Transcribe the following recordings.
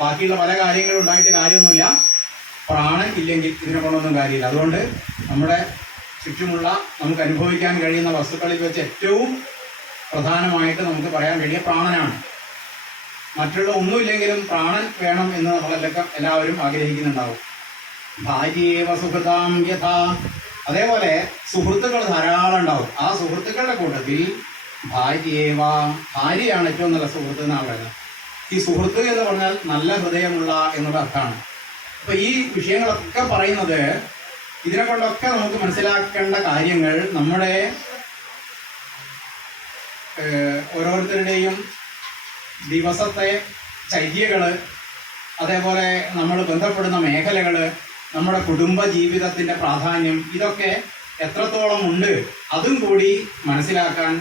ബാക്കിയുള്ള പല കാര്യങ്ങളും ഉണ്ടായിട്ട് കാര്യമൊന്നുമില്ല. പ്രാണൻ ഇല്ലെങ്കിൽ ഇതിനെ കൊണ്ടൊന്നും കാര്യമില്ല. അതുകൊണ്ട് നമ്മുടെ ചുറ്റുമുള്ള നമുക്ക് അനുഭവിക്കാൻ കഴിയുന്ന വസ്തുക്കളിൽ വെച്ച് ഏറ്റവും പ്രധാനമായിട്ട് നമുക്ക് പറയാൻ കഴിയുക പ്രാണനാണ്. മറ്റുള്ള ഒന്നുമില്ലെങ്കിലും പ്രാണൻ വേണം എന്ന് നമ്മളെല്ലാം എല്ലാവരും ആഗ്രഹിക്കുന്നുണ്ടാവും. ഭാര്യേവ സുഹൃതാം യഥാ. അതേപോലെ സുഹൃത്തുക്കൾ ധാരാളം ഉണ്ടാവും. ആ സുഹൃത്തുക്കളുടെ കൂട്ടത്തിൽ ഭാര്യേവ ഭാര്യയാണ് ഏറ്റവും നല്ല സുഹൃത്ത് എന്നാണ് പറയുന്നത്. ഈ സുഹൃത്ത് എന്ന് പറഞ്ഞാൽ നല്ല ഹൃദയമുള്ള എന്നുള്ള അർത്ഥമാണ്. അപ്പൊ ഈ വിഷയങ്ങളൊക്കെ പറയുന്നത് ഇതിനെ കൊണ്ടൊക്കെ നമുക്ക് മനസ്സിലാക്കേണ്ട കാര്യങ്ങൾ നമ്മുടെ ഓരോരുത്തരുടെയും ദിവസത്തെ ചര്യകൾ അതേപോലെ നമ്മൾ ബന്ധപ്പെടുന്ന മേഖലകൾ നമ്മുടെ കുടുംബ ജീവിതത്തിന്റെ പ്രാധാന്യം ഇതൊക്കെ എത്രത്തോളം ഉണ്ട് അതും കൂടി മനസ്സിലാക്കാൻ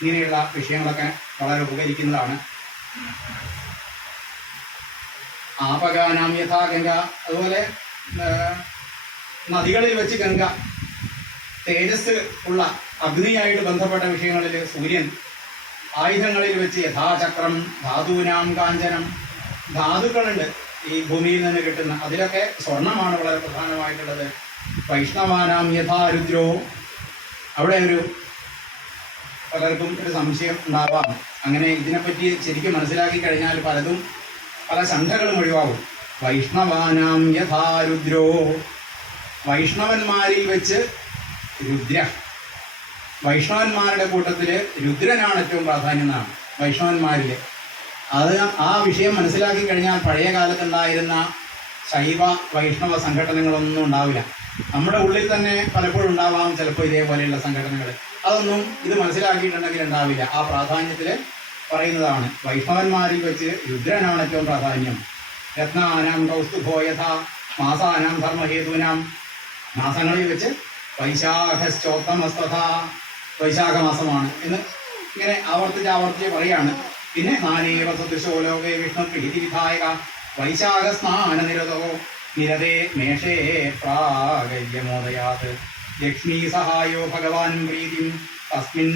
ഇങ്ങനെയുള്ള വിഷയങ്ങളൊക്കെ വളരെ ഉപകരിക്കുന്നതാണ്. ആപകാനാം യഥാ ഗംഗ. അതുപോലെ നദികളിൽ വെച്ച് ഗംഗ. തേജസ് ഉള്ള അഗ്നിയായിട്ട് ബന്ധപ്പെട്ട വിഷയങ്ങളിൽ സൂര്യൻ. ആയുധങ്ങളിൽ വെച്ച് യഥാചക്രം ധാതുവിനാം കാഞ്ചനം. ധാതുക്കളുണ്ട് ഈ ഭൂമിയിൽ നിന്ന് കിട്ടുന്ന. അതിലൊക്കെ സ്വർണമാണ് വളരെ പ്രധാനമായിട്ടുള്ളത്. വൈഷ്ണവാനാം യഥാരുദ്രോ അവിടെ ഒരു പലർക്കും ഒരു സംശയം ഉണ്ടാവാം. അങ്ങനെ ഇതിനെപ്പറ്റി ശരിക്കും മനസ്സിലാക്കി കഴിഞ്ഞാൽ പലതും പല ശങ്കകളും ഒഴിവാകും. വൈഷ്ണവാനാം യഥാരുദ്രോ വൈഷ്ണവന്മാരിൽ വെച്ച് രുദ്ര. വൈഷ്ണവന്മാരുടെ കൂട്ടത്തിൽ രുദ്രനാണ് ഏറ്റവും പ്രാധാന്യം എന്നാണ് വൈഷ്ണവന്മാരിൽ അത് ആ വിഷയം മനസ്സിലാക്കി കഴിഞ്ഞാൽ പഴയ കാലത്തുണ്ടായിരുന്ന ശൈവ വൈഷ്ണവ സംഘടനകളൊന്നും ഉണ്ടാവില്ല. നമ്മുടെ ഉള്ളിൽ തന്നെ പലപ്പോഴും ഉണ്ടാവാം ചിലപ്പോൾ ഇതേപോലെയുള്ള സംഘടനകൾ അതൊന്നും ഇത് മനസ്സിലാക്കിയിട്ടുണ്ടെങ്കിൽ ഉണ്ടാവില്ല. ആ പ്രാധാന്യത്തിൽ പറയുന്നതാണ്. വൈഷ്ണവന്മാരിൽ വെച്ച് രുദ്രനാണ് ഏറ്റവും പ്രാധാന്യം. രത്നാനാം കൗസ്തുഭോയഥ മാസാനാം ധർമ്മഹേതുനാം മാസങ്ങളിൽ വെച്ച് വൈശാഖശ്ചോത്തമസ്തഥ വൈശാഖ മാസമാണ് എന്ന് ഇങ്ങനെ ആവർത്തിച്ച് ആവർത്തിച്ച് പറയാണ്. പിന്നെ നാനേവ സദൃശോ ലോകേ വിഷ്ണു പ്രീതി വിധായക വൈശാഖ സ്നാന നിരതോ നിരതേ മേഷേ പ്രാഗര്യമോദയാത് ലക്ഷ്മീ സഹായോ ഭഗവാൻ പ്രീതിം തസ്മിൻ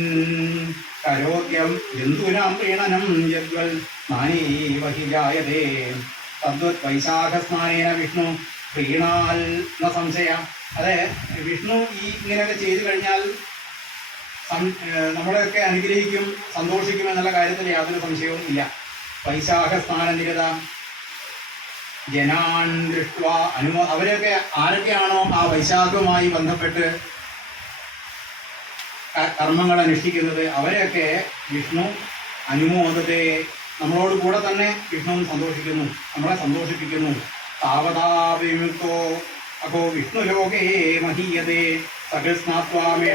കരോദ്യം ജന്തുനാം പ്രീണനം യദ്വൽ നാനേവ ഹി തദ്വത് വൈശാഖ സ്നാനേന വിഷ്ണു. പ്രീണാൽ എന്ന സംശയ. അതെ വിഷ്ണു ഈ ഇങ്ങനെയൊക്കെ ചെയ്തു കഴിഞ്ഞാൽ നമ്മളെയൊക്കെ അനുഗ്രഹിക്കും സന്തോഷിക്കും എന്നുള്ള കാര്യത്തിൽ യാതൊരു സംശയവും ഇല്ല. വൈശാഖ സ്നാനനിരത ജനാൻ ദൃഷ്ട അനുമ അവരൊക്കെ ആരൊക്കെയാണോ ആ വൈശാഖവുമായി ബന്ധപ്പെട്ട് കർമ്മങ്ങൾ അനുഷ്ഠിക്കുന്നത് അവരെയൊക്കെ വിഷ്ണു അനുമോദത്തെ നമ്മളോട് കൂടെ തന്നെ വിഷ്ണു സന്തോഷിക്കുന്നു നമ്മളെ സന്തോഷിപ്പിക്കുന്നു. താവതാ വിമുക്തോ അപ്പോ വിഷ്ണു ലോകേ മഹീയതേ സകൽ സ്നാത്വാമേ